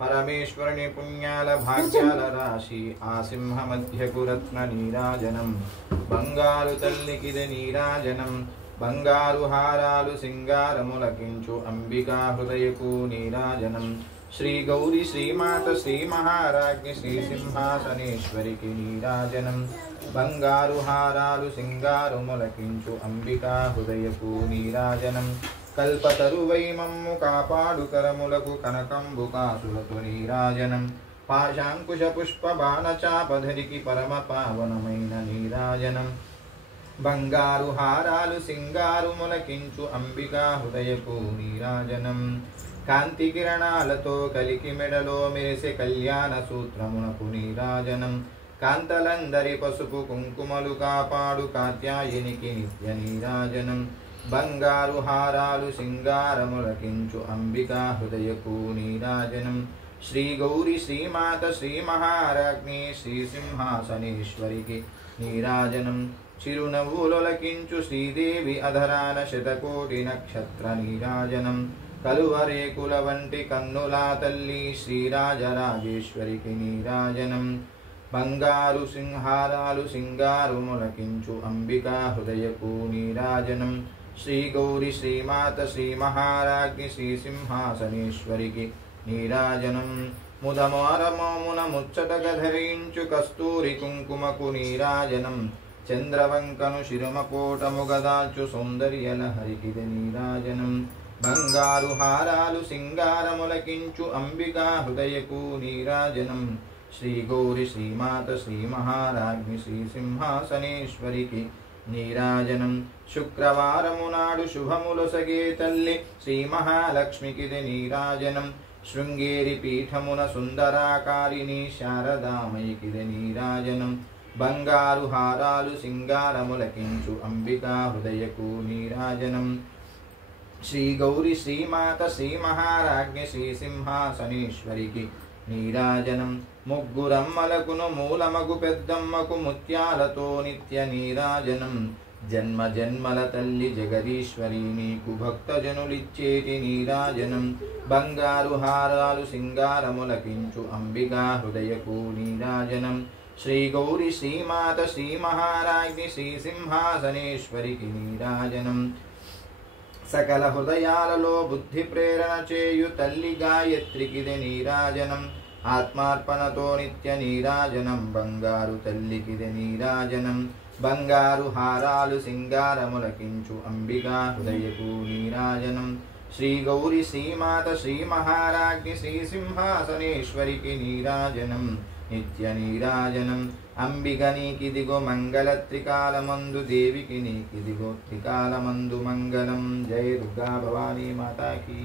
పరమేశ్వరుని పుణ్యాల భాగ్యాల రాశి ఆ సింహ మధ్యకు రత్న నీరాజనం బంగారు తల్లికిది నీరాజనం బంగారు హారాలు సింగారములకించు అంబికా హృదయకు నీరాజనం శ్రీ గౌరి శ్రీమాత శ్రీ మహారాజ్ఞి శ్రీ సింహాసనేశ్వరికి నీరాజనం బంగారు హారాలు సింగారములకించు అంబికా హృదయకు నీరాజనం కల్పతరువై మమ్ము కాపాడు కరములకు కనకంబు కాసులతో నీరాజనం పాశాంకుశ పుష్ప బాణచాపధరికి పరమ పావనమైన నీరాజనం బంగారు హారాలు సింగారు మొలకించు అంబికా హృదయకు నీరాజనం కాంతి కిరణాలతో కలికి మెడలో మెరిసే కళ్యాణ సూత్రమునకు నీరాజనం కాంతలందరి పసుపు కుంకుమలు కాపాడు కాత్యాయనికి నిత్య నీరాజనం బంగారు హారాలు సింగారములకించు అంబికా హృదయకు నీరాజనం శ్రీ గౌరి శ్రీమాత శ్రీ మహారాజ్ఞి శ్రీ సింహాసనేశ్వరికి నీరాజనం చిరునవ్వులొలకించు శ్రీదేవి అధరాన శతకోటి నక్షత్ర నీరాజనం కలువరేకుల వంటి కన్నులా తల్లి శ్రీరాజరాజేశ్వరికి నీరాజనం బంగారు సింహారాలు సింగారు మొలకించు అంబికా హృదయకు నీరాజనం శ్రీ గౌరి శ్రీమాత శ్రీ మహారాజ్ఞి శ్రీ సింహాసనేశ్వరికి నీరాజనం ముదమారమోమున ముచ్చటగా ధరించు కస్తూరి కుంకుమకు నీరాజనం చంద్రవంకను శిరమకోటము గదాల్చు సౌందర్యలహరికి నీరాజనం బంగారు హారాలు సింగారములకించు అంబికా హృదయకు నీరాజనం శ్రీ గౌరి శ్రీమాత శ్రీ మహారాజ్ఞి శ్రీ సింహాసనేశ్వరికి నీరాజనం శుక్రవారము నాడు శుభములొసగే తల్లి శ్రీ మహాలక్ష్మికిది నీరాజనం శృంగేరి పీఠమున సుందరాకారిణి శారదామయికిది నీరాజనం బంగారు హారాలు సింగారములకించు అంబికా హృదయకు నీరాజనం శ్రీ గౌరి శ్రీమాత శ్రీ మహారాజ్ఞి శ్రీ సింహాసనేశ్వరికి నీరాజనం ముగ్గురమ్మలకును మూలమగు పెద్దమ్మకు ముత్యాలతో నిత్య నీరాజనం జన్మ జన్మల తల్లి జగదీశ్వరి నీకు భక్తజనులిచ్చేటి నీరాజనం బంగారు హారాలు సింగారములకించు అంబికా హృదయకు నీరాజనం శ్రీ గౌరి శ్రీమాత శ్రీ మహారాజ్ఞి శ్రీ సింహాసనేశ్వరికి నీరాజనం సకల హృదయాలలో బుద్ధి ప్రేరణ చేయు తల్లి గాయత్రికిది నీరాజనం ఆత్మార్పణతో నిత్య నీరాజనం బంగారు తల్లికిది నీరాజనం బంగారు హారాలు సింగారములకించు అంబికా హృదయకు నీరాజనం శ్రీ గౌరి శ్రీమాత శ్రీ మహారాజ్ఞి శ్రీ సింహాసనేశ్వరికి నీరాజనం నిత్య నీరాజనం అంబిక నీకిదిగో మంగళ త్రికాలమందు దేవికి నీకిదిగో త్రికాలమందు మంగళం జయ దుర్గా భవానీ మాతాకి